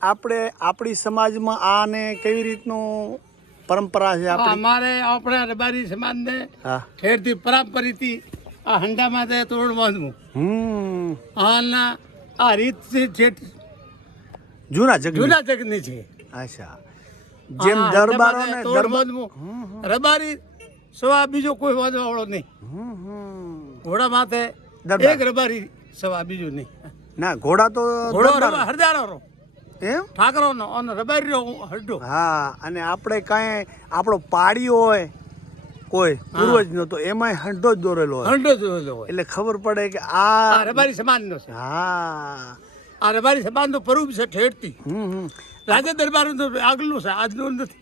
આપણે આપણી સમાજમાં આને કેવી રીતનું પરંપરા છે અમારે આપણે રબારી સમાજને ઠેરથી પરંપરીથી આ હંડામાં તે તોડ બાંધવું. હમ. આના આ રીત છે જૂના જગ જૂના જગની છે. અચ્છા. જેમ દરબારો ને દરબાર રબારી સવા બીજો કોઈ વાંધો વાળો નહીં. ઘોડા માથે. એક રબારી સવા બીજું નહીં. ના ઘોડા તો ઘોડો. હરદારો. એમ? ઠાકરો નો અને રબારી રો હડ્ડો હા અને આપણે કાંઈ આપણો પાડી હોય કોઈ પૂર્વજ નો તો એમાંય હંડો જ દોરેલો હોય. હંડો દોરેલો હોય. એટલે ખબર પડે કે આ રબારી સમાજનો છે. હા. આ રબારી સમાજનો પરૂપ છે ઠેરથી. રાજા દરબારનું તો આગલું છે આજનું નથી.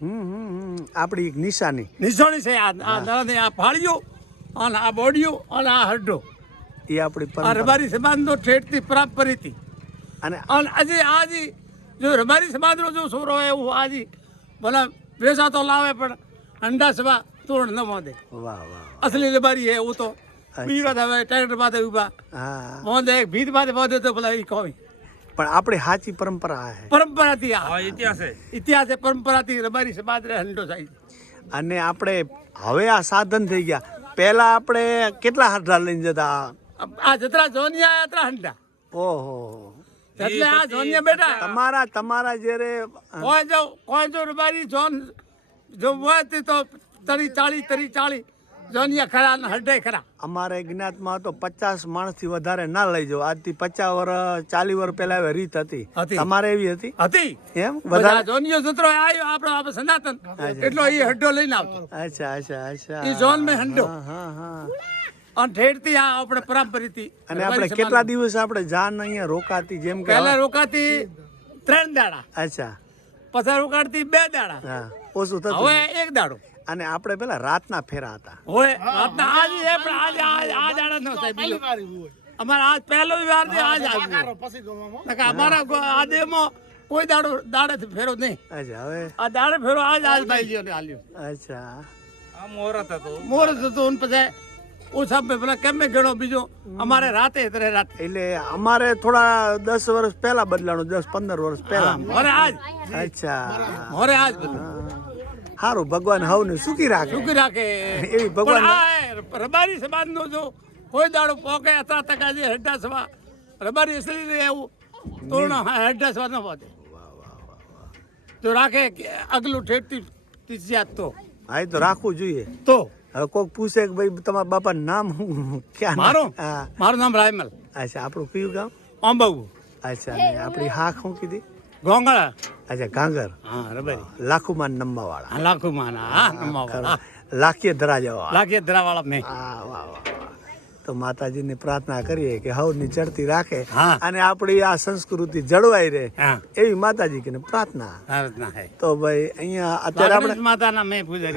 આપણી એક નિશાની. નિશાણી છે આ આ નળને આ ફાળીઓ અને આ બોડીઓ અને આ હડો એ આપણી રબારી સમાજનો ઠેઠથી પ્રાપ્ત કરીતી અને અને આજે આજે જો રબારી સમાજનો જો છોરો હોય એવું આજે ભલા વેસા તો લાવે પણ અંડા સભા તોડ ન મોંદે. વાહ વાહ અસલી રબારી હે એવું તો. બીજા હવે ટ્રેક્ટર પાસે ઊભા હા. એક ભીત પાસે બાંધે તો ભલા એ કોઈ પણ આપણી સાચી પરંપરા છે પરંપરાથી આ. ઇતિહાસ છે ઇતિહાસે પરંપરાથી રબારી સમાજ રે હંડો થાય. અને આપણે હવે આ સાધન થઈ ગયા. પહેલા આપણે કેટલા હાડરા લઈને જતા? આ જતરા જોનિયા યાત્રા હંડા. ઓહો. એટલે આ જોનિયા બેટા. તમારા તમારા જ્યારે કોઈ જો કોઈ જો રબારી જોન જો હોય તો તરી ચાળી તરી ચાળી. જોનિયા ખરા ને હરડે ખરા. અમારે જ્ઞાતમાં તો પચાસ માણસથી વધારે ના લઈ જાવ આજથી પચાસ વર્ષ ચાલી વર્ષ પહેલા એવી રીત હતી. તમારે એવી હતી? હતી. એમ? વધારે? જોનિયો જત્રો આવ્યો આપણો આપણે સનાતન. એટલો એ હડ્ડો લઈને આવતો. અચ્છા અચ્છા અચ્છા. એ જોન મેં હંડો. હા હા. ઠેરથી આ આપણે પરંપરીથી અને આપણે કેટલા દિવસ આપણે જાન અહીંયા રોકાતી જેમ કે પહેલા રોકાતી ત્રણ દાડા. અચ્છા. પછી રોકાડતી બે દાડા. હા ઓછું થતું હવે એક દાડો. અને આપણે પેલા રાતના ફેરા હતા. હોય રાતના આજે એ પણ આજે આજ આ દાડા નો સાહેબ અમારા આજ પહેલો વારથી આજ આવ્યો. અમારા આ દેહમાં કોઈ દાડો દાડેથી ફેરો નહીં. અચ્છા હવે? આ દાડે ફેરો આજ આજ ભાઈ ગયો ને હાલ્યો. અચ્છા. આ મોરત હતો. મોરત હતો ને પછી ઓછા પેલા કેમ ગણો બીજો? અમારે રાતે એટલે રાતે. એટલે અમારે થોડા દસ વર્ષ પહેલા બદલાણું દસ પંદર વર્ષ પહેલા. મોરે આજ. અચ્છા. મોરે આજ સારું ભગવાન હવને સુખી રાખે. સુખી રાખે. એવી ભગવાન રબારી સમાજ નો જો કોઈ દાડો પોકે હતા તકા જે હેડા સભા રબારી સરી એવું તોરણ હેડા સભા ન પહોંચે તો રાખે કે અગલું ઠેઠથી તીસ્યાત તો. હા તો રાખવું જોઈએ. તો. હવે કોઈક પૂછે કે ભાઈ તમારા બાપાનું નામ શું? ક્યાં? મારું? મારું નામ રાયમલ. અચ્છા આપણું કયું ગામ? અંબાબુ અચ્છા આપણી હાખ શું કીધી? ગોંગળા. અચ્છા ગાંગર. હા લાખુમાન નંબાવાળા. હા લાખુમાન માના હા નમાવાળા લાખીએ ધરાજાવાળા. લાખીએ ધરાવાળા મેં. હા વાહ વાહ વાહ. તો માતાજીને પ્રાર્થના કરીએ કે હવની ચડતી રાખે હા. અને આપણી આ સંસ્કૃતિ જળવાઈ રહે એવી માતાજી કે પ્રાર્થના. તો ભાઈ અહીંયા અત્યારે આપણે માતાના મેં પૂજા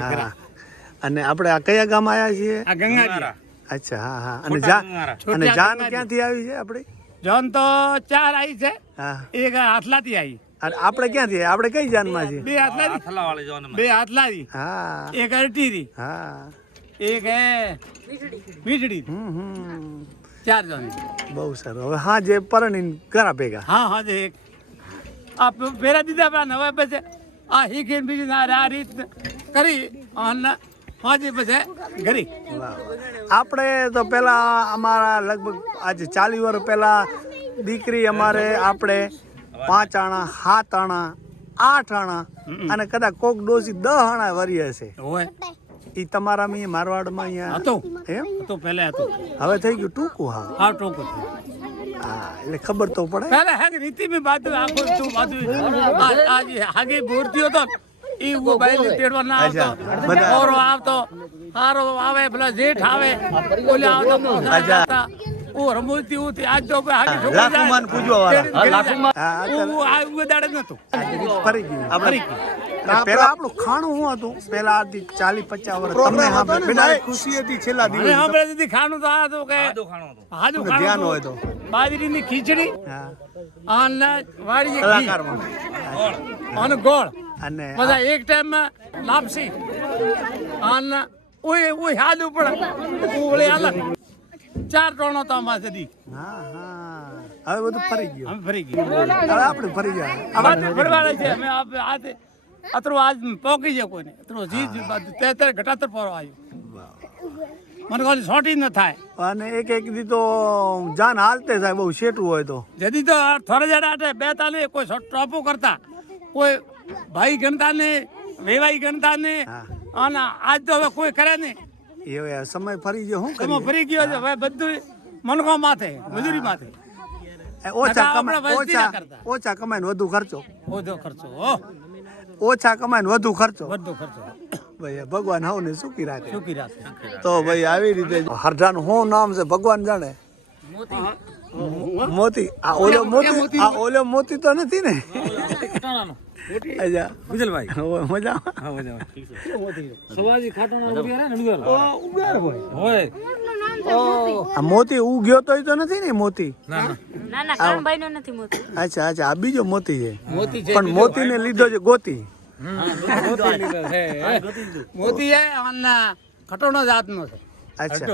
અને આપણે આ કયા ગામ આવ્યા છીએ? આ અચ્છા હા હા. અને મોટા જા અને જાન ક્યાંથી આવી છે આપણી? જોન તો ચાર આવી છે. હા. એક આટલાથી આવી અને આપણે ક્યાંથી? આપણે કઈ જાનમાં છીએ? બે જોન બે આટલાથી હા. એક અરટીરી. હા. એક હે વીજળી. હમ હમ. ચાર જણી. બહુ સારું. હવે હા જે પરણીન કરા ભેગા. હા હા જે એક. આ પેરા દીધા આપણા નવા પછી આ હીખીન બીજી ના આ રીત કરી. અને હાજી પછી ઘરી. આપણે તો પેલા અમારા લગભગ આજે ચાલી વર્ષ પહેલાં દીકરી અમારે આપણે પાંચ આણા સાત આણા આઠ આણા અને કદાચ કોક ડોસી દહ આણા વરી હશે. હોય. એ તમારા અહીંયા મારવાડમાં અહીંયા હતું? એમ? હતો પહેલા હતો. હવે થઈ ગયું ટૂંકું હા. હા ટૂંકું. હા એટલે ખબર તો પડે. પહેલા હે રીતિ મે બાદ આખો તું બાદ આજે હાગે બોરતી હતો ઈ મોબાઈલ તેડવા ના આવતો. ઓરો આવતો હારો આવે પેલા જેઠ આવે ઓલે આવતો અચ્છા. ઓ રમૂતી ઉતી આજ તો કોઈ હાકી છોકરો લાખો માન પૂજો વાળા. લાખો માન ઊ- આ ઊભો દાડે નતું ફરી ગયું. ફરી અને પેલા આપણું ખાણું શું હતું? પેલા આથી ચાલીસ પચાસ વર્ષ. તમને સાંભળે. ખુશી હતી છેલ્લા દિવસ. હમણાં સુધી ખાણું તો આ હતું કે આદો ખાણો હતો. હાજુ તમને ધ્યાન હોય તો. હતું. બાજરીની ખીચડી હા. અને વાડીએ અને ગોળ. અને બધા એક ટાઈમ લાપસી. અને ઓય ઓય હાલ ઉપર. ઓળે અલગ ચાર ટોણો તો અમારે સુધી હા હા. હવે બધું ફરી ગયું. અમે ફરી ગયું. હવે આપણે ફરી ગયા. અમારે ફરવાના છે. અમે આપ આતે અતરો આજ પોકી જાય કોઈને. અતરો જી તે તે ઘટાતર પર આવ્યો. મને કોઈ સોટી ન થાય. અને એક એક દી તો જાન હાલતે થાય બહુ શેટું હોય તો. જદી તો થોડા જણા બે તાલે કોઈ ટોપો કરતા. કોઈ ભાઈ ગણતા ને વેવાઈ ગણતા ને. અને આજ તો હવે કોઈ કરે નહીં. એ સમય ફરી ગયો હું સમય ફરી ગયો છે હવે બધું મનકો માથે મજૂરી માથે. ઓછા કમાય ઓછા ઓછા કમાય ને વધુ ખર્ચો. વધુ ખર્ચો ઓછા કમાય ને વધુ ખર્ચો. વધુ ખર્ચો. ભાઈ ભગવાન હવને સુખી રાખે. સુખી રાખે. તો ભાઈ આવી રીતે હરજાનું શું નામ છે ભગવાન જાણે? મોતી. આ ઓલો મોતી? આ ઓલો મોતી તો નથી ને? અચ્છા. ગુજલભાઈ મજા મજા સવાજી ખાટોના ઊભી ને ઉગાર હોય. હોય આ મોતી ઉગ્યો તોય તો નથી ને મોતી? ના ના. ના ના કરણભાઈ નો નથી મોતી. અચ્છા અચ્છા આ બીજો મોતી છે. મોતી ને પણ મોતીને લીધો છે ગોતી. મોતી મોતી ખટોનો જાતનો છે. અચ્છા.